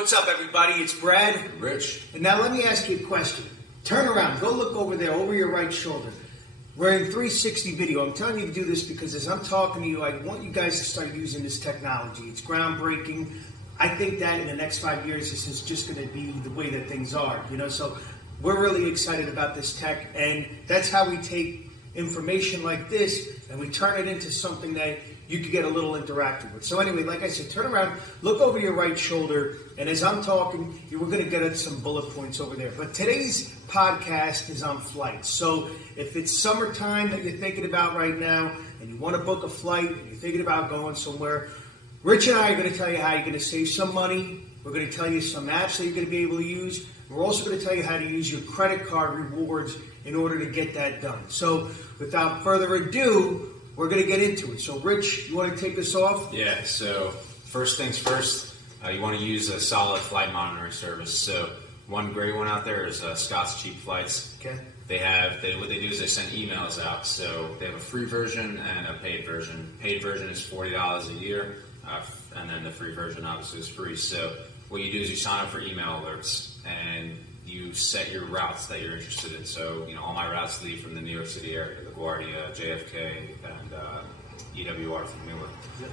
What's up, everybody? It's Brad. Rich. And now let me ask you a question. Turn around. Go look over there, over your right shoulder. We're in 360 video. I'm telling you to do this because as I'm talking to you, I want you guys to start using this technology. It's groundbreaking. I think that in the next 5 years, this is just going to be the way that things are. So we're really excited about this tech, and that's how we take information like this and we turn it into something that you could get a little interactive with. So anyway, like I said, turn around, look over your right shoulder, and as I'm talking, we're going to get at some bullet points over there. But today's podcast is on flights. So if it's summertime that you're thinking about right now and you want to book a flight and you're thinking about going somewhere, Rich and I are going to tell you how you're going to save some money. We're going to tell you some apps that you're going to be able to use. We're also going to tell you how to use your credit card rewards in order to get that done. So without further ado, we're going to get into it. So Rich, you want to take us off? Yeah, so first things first, you want to use a solid flight monitoring service. So one great one out there is Scott's Cheap Flights. Okay. What they do is they send emails out. So they have a free version and a paid version. Paid version is $40 a year, and then the free version obviously is free. So what you do is you sign up for email alerts and you set your routes that you're interested in. So, all my routes leave from the New York City area, LaGuardia, JFK, and EWR from Newark. Yep.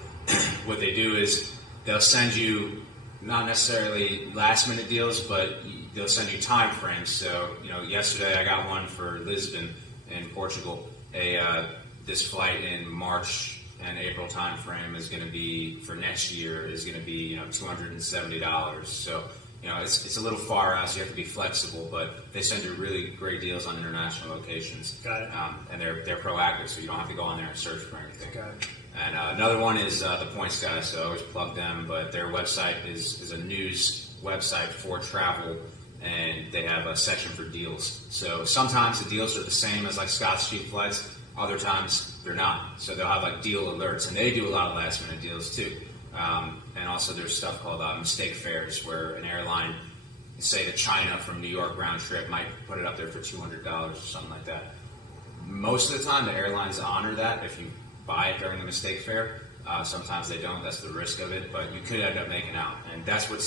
What they do is they'll send you not necessarily last minute deals, but they'll send you time frames. So, yesterday I got one for Lisbon in Portugal. This flight in March and April time frame is going to be, for next year, is going to be, $270. So, it's a little far out, so you have to be flexible, but they send you really great deals on international locations. Got it. And they're proactive, so you don't have to go on there and search for anything. Got it. And another one is the Points Guy, so I always plug them, but their website is a news website for travel, and they have a section for deals. So sometimes the deals are the same as like Scott's Cheap Flights, other times they're not. So they'll have like deal alerts, and they do a lot of last minute deals too. And also there's stuff called mistake fares, where an airline, say to China from New York round trip, might put it up there for $200 or something like that. Most of the time the airlines honor that if you buy it during the mistake fare. Sometimes they don't, that's the risk of it, but you could end up making out. And that's what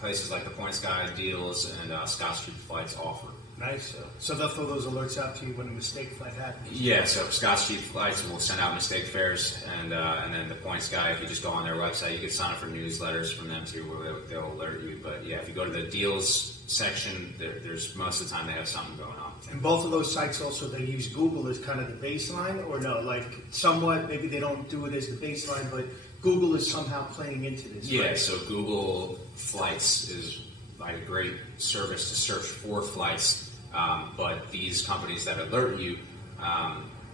places like the Points Guy, Deals, and Scott's Cheap Flights offer. Nice. So they'll throw those alerts out to you when a mistake flight happens? Yeah, so Scott's Cheap Flights will send out mistake fares, and then the Points Guy, if you just go on their website, you can sign up for newsletters from them too, where they'll alert you. But yeah, if you go to the deals section, there's most of the time they have something going on. And both of those sites also, they use Google as kind of the baseline, or no? Like somewhat, maybe they don't do it as the baseline, but Google is somehow playing into this. Yeah, right? So Google Flights is like a great service to search for flights. But these companies that alert you,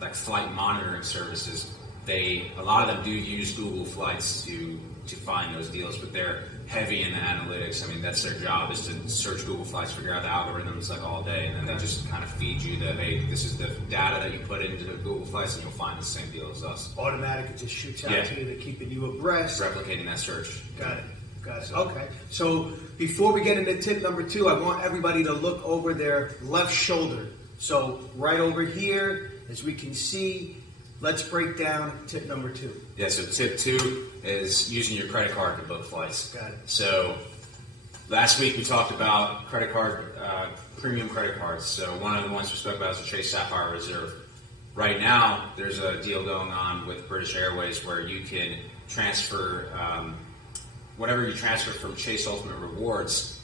like flight monitoring services, a lot of them do use Google Flights to find those deals, but they're heavy in the analytics. I mean, that's their job, is to search Google Flights, figure out the algorithms like all day, and then they just kind of feed you that, hey, this is the data that you put into Google Flights, and you'll find the same deal as us. Automatic, it just shoots out to you, they're keeping you abreast. Replicating that search. Got it. Okay. So before we get into tip number 2, I want everybody to look over their left shoulder. So right over here, as we can see, let's break down tip number 2. Yeah, so tip 2 is using your credit card to book flights. Got it. So last week we talked about credit card, premium credit cards. So one of the ones we spoke about is the Chase Sapphire Reserve. Right now, there's a deal going on with British Airways where you can transfer whatever you transfer from Chase Ultimate Rewards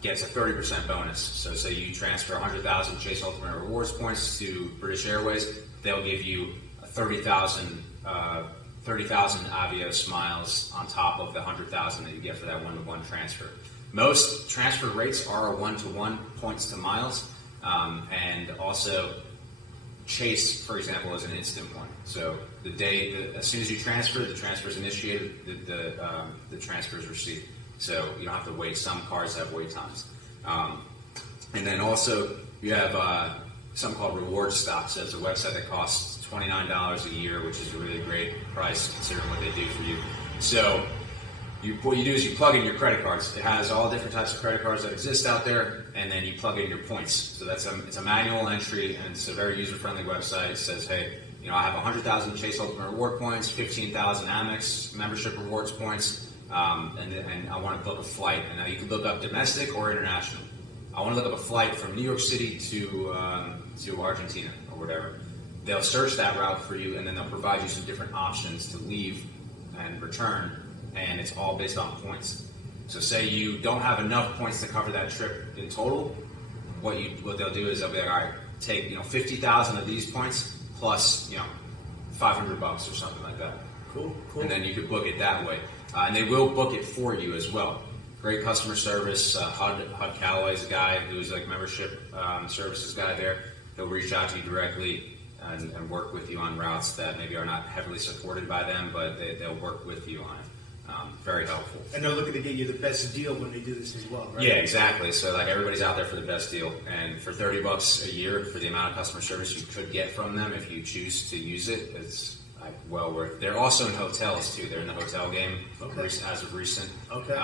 gets a 30% bonus. So say you transfer 100,000 Chase Ultimate Rewards points to British Airways, they'll give you 30,000 Avios miles on top of the 100,000 that you get for that one-to-one transfer. Most transfer rates are 1-to-1 points to miles, and also Chase, for example, is an instant one. So as soon as you transfer, the transfer is initiated, the transfer is received. So you don't have to wait. Some cards have wait times. And then also you have something called Reward Stop. So it's a website that costs $29 a year, which is a really great price considering what they do for you. So what you do is you plug in your credit cards. It has all different types of credit cards that exist out there, and then you plug in your points. So it's a manual entry, and it's a very user-friendly website. It says, hey, I have 100,000 Chase Ultimate Reward points, 15,000 Amex membership rewards points, and I want to book a flight. And now you can look up domestic or international. I want to look up a flight from New York City to Argentina or whatever. They'll search that route for you, and then they'll provide you some different options to leave and return, and it's all based on points. So say you don't have enough points to cover that trip in total, what they'll do is they'll be like, all right, take 50,000 of these points plus $500 or something like that. Cool. And then you could book it that way, and they will book it for you as well. Great customer service. Hud Calloway's a guy who's like membership services guy there. He'll reach out to you directly and work with you on routes that maybe are not heavily supported by them, but they'll work with you on it. Very helpful. And they're looking to get you the best deal when they do this as well, right? Yeah, exactly. So like everybody's out there for the best deal, and for $30 a year for the amount of customer service you could get from them if you choose to use it, it's like well worth it. They're also in hotels too. They're in the hotel game as of recent. Okay.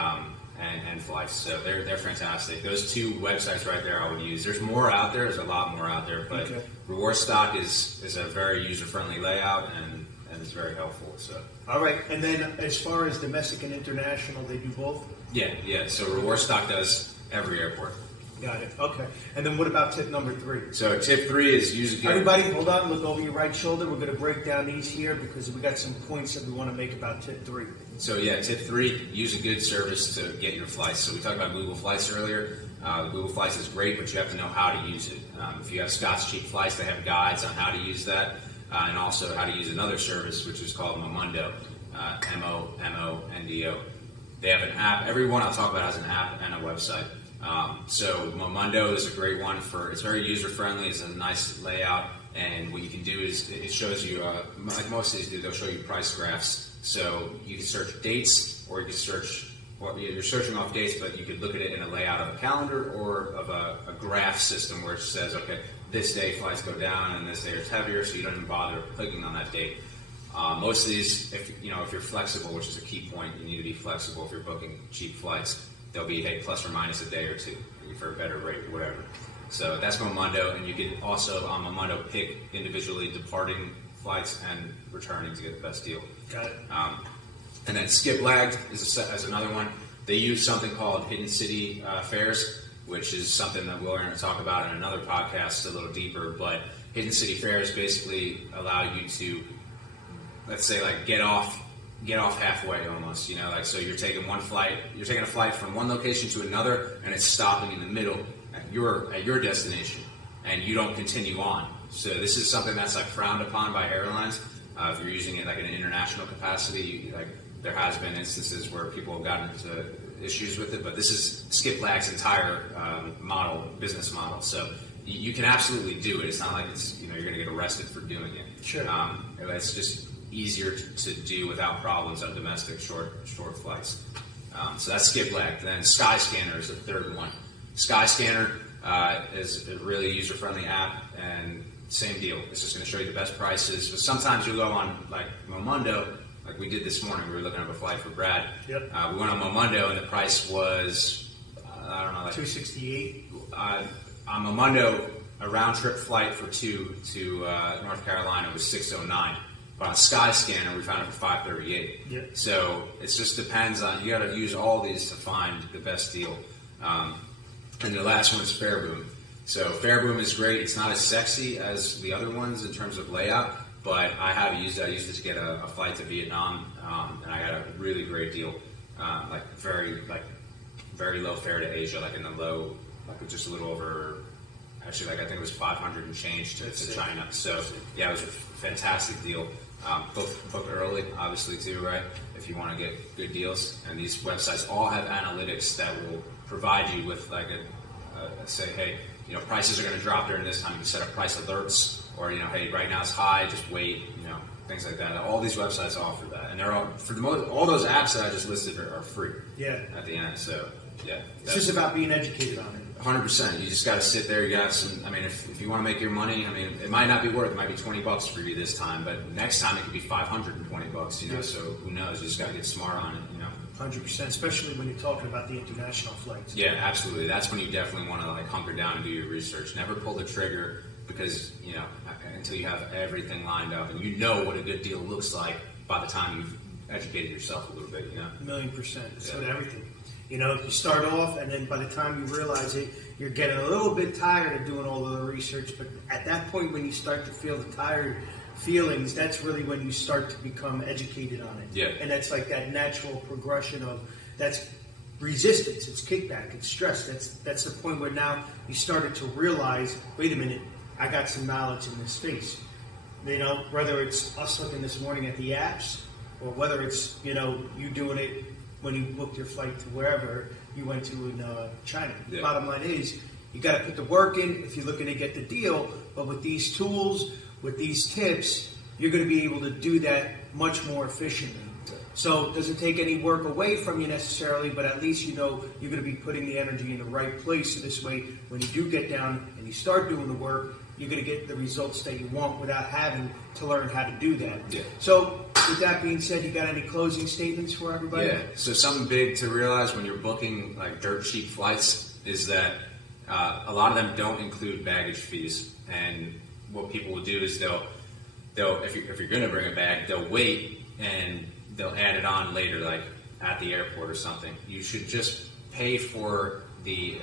And flights. So they're fantastic. Those two websites right there I would use. There's more out there. There's a lot more out there, but Reward Stock is a very user-friendly layout and it's very helpful. So. All right. And then as far as domestic and international, they do both? Yeah. So Reward Stock does every airport. Got it. Okay. And then what about tip number 3? So tip 3 is use a good... Everybody, hold on. Look over your right shoulder. We're going to break down these here because we got some points that we want to make about tip 3. So yeah, tip 3, use a good service to get your flights. So we talked about Google Flights earlier. Google Flights is great, but you have to know how to use it. If you have Scott's Cheap Flights, they have guides on how to use that, and also how to use another service, which is called Momondo, Momondo. They have an app. Every one I'll talk about has an app and a website. So Momondo is a great one it's very user-friendly. It's a nice layout, and what you can do is it shows you, like most of these do, they'll show you price graphs. So you can search dates, or you can search, well, you're searching off dates, but you could look at it in a layout of a calendar or of a graph system where it says, okay, this day flights go down and this day it's heavier, so you don't even bother clicking on that date. Most of these, if you're flexible, which is a key point, you need to be flexible if you're booking cheap flights. They'll be, hey, plus or minus a day or two for a better rate or whatever. So that's Momondo, and you can also on Momondo pick individually departing flights and returning to get the best deal. Got it. And then Skip Lagged is another one. They use something called Hidden City Fares, which is something that we're going to talk about in another podcast a little deeper. But Hidden City Fares basically allow you to, let's say, like get off halfway almost. So you're taking a flight from one location to another, and it's stopping in the middle at your destination, and you don't continue on. So this is something that's like frowned upon by airlines. If you're using it like in an international capacity, there has been instances where people have gotten into issues with it, but this is Skip Lag's entire business model. So you can absolutely do it. It's not like you're going to get arrested for doing it. Sure. It's just easier to do without problems on domestic short flights. So that's Skip Lag. Then Skyscanner is the third one. Skyscanner is a really user-friendly app, and same deal. It's just going to show you the best prices. But sometimes you'll go on like Momondo, like we did this morning. We were looking up a flight for Brad. Yep. We went on Momondo, and the price was I don't know, like $268. On Momondo, a round trip flight for two to North Carolina was $609. But on Skyscanner, we found it for $538. Yep. So it just depends on, you got to use all these to find the best deal. And the last one is Fairboom. So Fairboom is great. It's not as sexy as the other ones in terms of layout, but I have used it. I used it to get a flight to Vietnam, and I got a really great deal. Very low fare to Asia, like in the low, like just a little over. Actually, I think it was 500 and change to China. So yeah, it was a fantastic deal. Book early, obviously too, right? If you want to get good deals, and these websites all have analytics that will provide you with like say, hey, prices are going to drop during this time. You can set up price alerts, or hey, right now it's high, just wait, things like that. All these websites offer that, and they're all all those apps that I just listed are free. Yeah. At the end, so yeah. It's just about being educated on it. 100%. You just got to sit there. You got some. I mean, if you want to make your money, it might not be worth. It might be $20 for you this time, but next time it could be $520. So who knows? You just got to get smart on it. 100%, especially when you're talking about the international flights. Yeah, absolutely. That's when you definitely want to hunker down and do your research. Never pull the trigger because until you have everything lined up and what a good deal looks like by the time you've educated yourself a little bit, you know? 1,000,000%. So Yeah. to everything. You know, you start off, and then by the time you realize it, you're getting a little bit tired of doing all of the research. But at that point, when you start to feel the tired feelings, that's really when you start to become educated on it. Yeah. And that's like that natural progression of that's resistance, it's kickback, it's stress. That's the point where now you started to realize, wait a minute, I got some knowledge in this space. You know, whether it's us looking this morning at the apps, or whether it's, you know, you doing it when you booked your flight to wherever you went to in China. Yeah. Bottom line is, you got to put the work in if you're looking to get the deal. But with these tools, with these tips, you're going to be able to do that much more efficiently. So it doesn't take any work away from you necessarily, but at least you know you're going to be putting the energy in the right place. So this way, when you do get down and you start doing the work, you're going to get the results that you want without having to learn how to do that. Yeah. So with that being said, you got any closing statements for everybody? Yeah. So something big to realize when you're booking like dirt cheap flights is that a lot of them don't include baggage fees. And what people will do is they'll if you're going to bring a bag, they'll wait and they'll add it on later, like at the airport or something. You should just pay for the,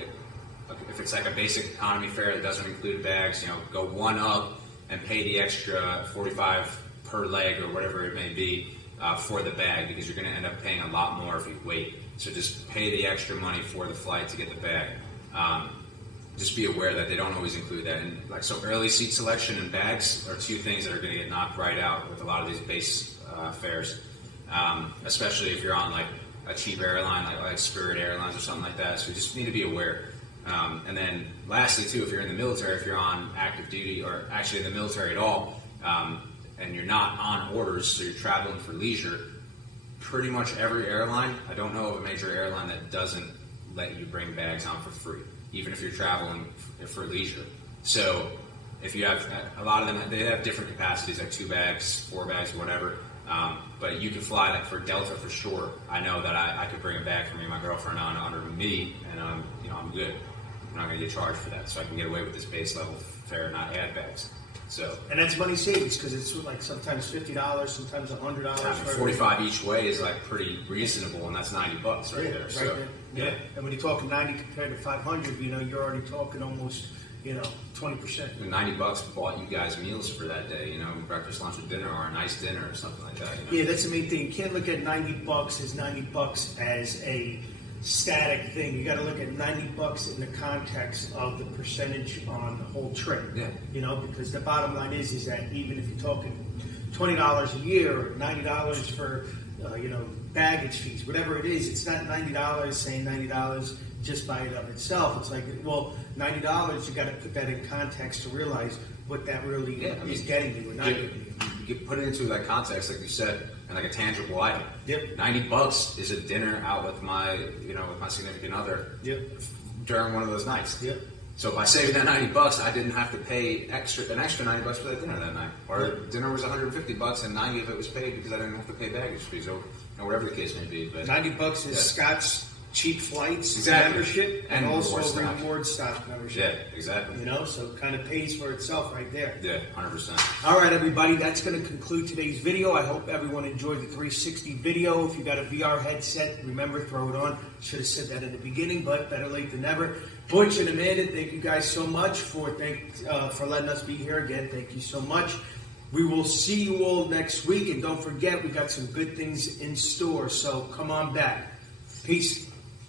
if it's like a basic economy fare that doesn't include bags, you know, go one up and pay the extra $45 per leg or whatever it may be for the bag, because you're going to end up paying a lot more if you wait. So just pay the extra money for the flight to get the bag. Just be aware that they don't always include that. And like, so early seat selection and bags are two things that are going to get knocked right out with a lot of these base fares. Especially if you're on like a cheap airline like Spirit Airlines or something like that. So you just need to be aware. And then lastly too, if you're in the military, if you're on active duty or actually in the military at all, and you're not on orders, so you're traveling for leisure, pretty much every airline, I don't know of a major airline that doesn't let you bring bags on for free, even if you're traveling for leisure. So if you have a lot of them, they have different capacities, like 2 bags, 4 bags, whatever. But you can fly that for Delta for sure. I know that I could bring a bag for me and my girlfriend on under me, and I'm good. I'm not going to get charged for that, so I can get away with this base level fare and not add bags. So, and that's money savings, because it's like sometimes $50, sometimes $100. $45 each way is like pretty reasonable, and that's $90 right there. Right So, there. yeah. And when you're talking 90 compared to 500, you know, you're already talking almost, you know, 20%. $90 bought you guys meals for that day, you know, breakfast, lunch, or dinner, or a nice dinner or something like that. You know? Yeah, that's the main thing. You can't look at $90 as $90 as a static thing. You got to look at $90 in the context of the percentage on the whole trip. Yeah. You know, because the bottom line is that even if you're talking $20 a year or $90 for you know, baggage fees, whatever it is, it's not $90 saying $90 just by it of itself. It's like, well, $90, you got to put that in context to realize what that really is getting you or not getting you. You can put it into like context, like you said, and like a tangible item. Yep. $90 is a dinner out with my, with my significant other. Yep. During one of those nights. Yep. So by saving that $90, I didn't have to pay an extra $90 for that dinner that night. Or dinner was $150, and 90 of it was paid because I didn't have to pay baggage fees, or whatever the case may be. But $90 is Scott's cheap flights membership, and also reward stock membership. Yeah, exactly. You know, so it kind of pays for itself right there. Yeah, 100%. All right, everybody, that's going to conclude today's video. I hope everyone enjoyed the 360 video. If you got a VR headset, remember, throw it on. Should have said that in the beginning, but better late than never. Butch and Amanda, thank you guys so much for letting us be here again. Thank you so much. We will see you all next week, and don't forget, we got some good things in store, so come on back. Peace.